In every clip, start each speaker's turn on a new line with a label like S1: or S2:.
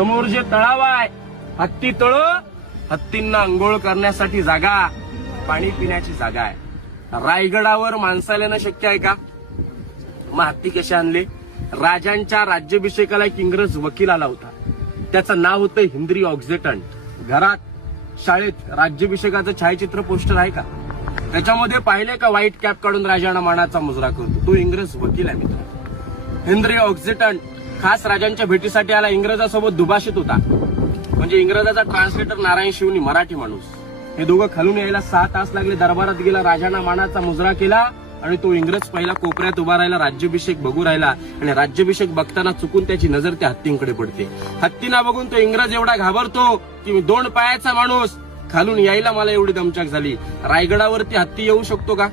S1: समोर जे तळाव आहे हत्ती तळ हत्तींना अंघोळ करण्यासाठी जागा पाणी पिण्याची जागा आहे. रायगडावर माणसाला येणं शक्य आहे का? मग हत्ती कसे आणले? राजांच्या राज्याभिषेकाला एक इंग्रज वकील आला होता. त्याचं नाव होतं हिंद्री ऑक्झिटंट. घरात शाळेत राज्याभिषेकाचं छायाचित्र पोस्टर आहे का? त्याच्यामध्ये पाहिले का व्हाईट कॅप काढून राजाना मानाचा मुजरा करतो? तो इंग्रज वकील आहे मित्र. हिंद्री ऑक्झिटन खास राजांच्या भेटीसाठी आला इंग्रजासोबत दुभाषित होता. म्हणजे इंग्रजाचा ट्रान्सलेटर नारायण शिवनी मराठी माणूस. हे दोघं खालून यायला सहा तास लागले. दरबारात गेला राजांना मानाचा मुजरा केला आणि तो इंग्रज पहिला कोपऱ्यात उभा राहिला राज्याभिषेक बघू राहिला आणि राज्याभिषेक बघताना चुकून त्याची नजर त्या हत्तींकडे पडते. हत्तीना बघून तो इंग्रज एवढा घाबरतो की मी दोन पायाचा माणूस. खालून यायला मला एवढी दमचाक झाली. रायगडावरती हत्ती येऊ शकतो का?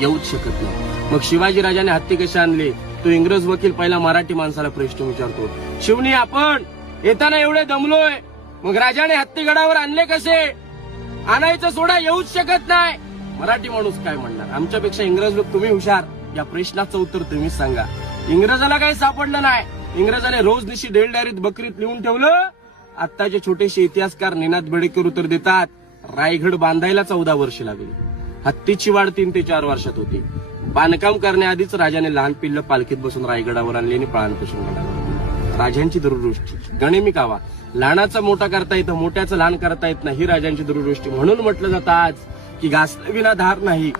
S1: येऊच शकत नाही. मग शिवाजी राजाने हत्ती कशी आणले? तो इंग्रज वकील पहिला मराठी माणसाला प्रश्न विचारतो शिवनी आपण येताना एवढे दमलोय मग राजाने हत्तीगडावर आणले कसे? आणायचं सोडा येऊच शकत नाही. मराठी माणूस काय म्हणणार? आमच्यापेक्षा इंग्रज लोक तुम्ही हुशार या प्रश्नाचं उत्तर तुम्हीच सांगा. इंग्रजाला काही सापडलं नाही. इंग्रजाने रोज निशी डेल डायरीत बकरीत लिहून ठेवलं. आत्ताचे छोटेसे इतिहासकार निनाद बेडेकर उत्तर देतात. रायगड बांधायला चौदा वर्ष लागली. हत्तीची वाढ तीन ते चार वर्षात होती. बांधकाम करण्याआधीच राजाने लहान पिल्ल पालखीत बसून रायगडावर आणली आणि पाळणपोषण राजांची दूरदृष्टी. गणेमी कावा. लहानाचा मोठा करता येतं मोठ्याचं लहान करता येत नाही ही राजांची दूरदृष्टी. म्हणून म्हटलं जातं आज की घासल्या धार नाही.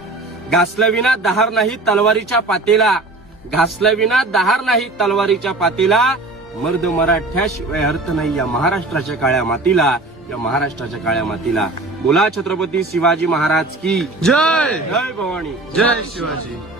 S1: घासल्या दहार नाही तलवारीच्या पातेला. घासल्या दहार नाही तलवारीच्या पातेला. मर्द मराठ्याशिवाय अर्थ नाही या महाराष्ट्राच्या काळ्या मातीला. या महाराष्ट्राच्या काळ्या मातीला. बोला छत्रपती शिवाजी महाराज की.
S2: जय.
S1: जय भवानी.
S2: जय शिवाजी.